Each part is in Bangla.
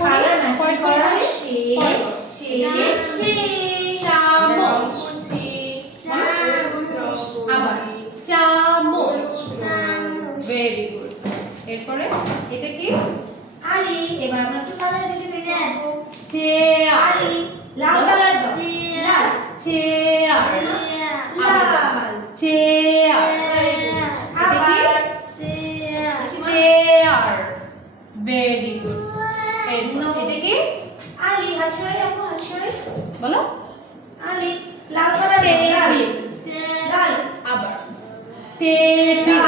কালার ম্যাচিং করা চামচ। আবার চামচ। Very good. এরপরে এটা কি? আলি। এবার আমরা একটু কালার দিতে পেরে যাবো। চেয়ার। আলি। লাল কালার দাও। লাল। চেয়ার। লাল। চেয়ার। এটা কি? চেয়ার। Very good. এটা কি? আলি। হাত সরাই আপু, হাত সরাই। বলো। আলি। লাল কালার টেবিল। লাল। আবার টেবিল।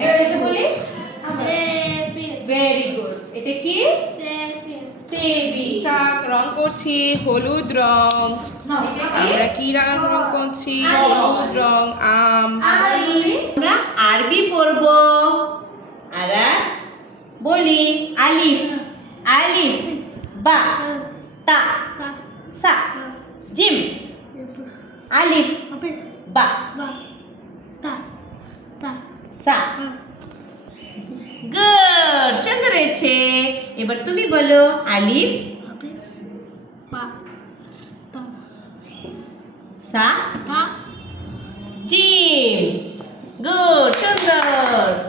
একসাথে বলি। Very good. এটা কি? টেবিল। শাক রং করছি হলুদ রং। এটা কি? আমরা কি রং করছি? হলুদ রং। আম। আলি। আমরা আরবি পড়ব। আর বলি আলিফ, আলিফ, বা, তা, সা, জিম, আলিফ, বা, সা। গুড, সুন্দর হয়েছে। এবার তুমি বলো আলিফ, সা, জিম। গুড, সুন্দর।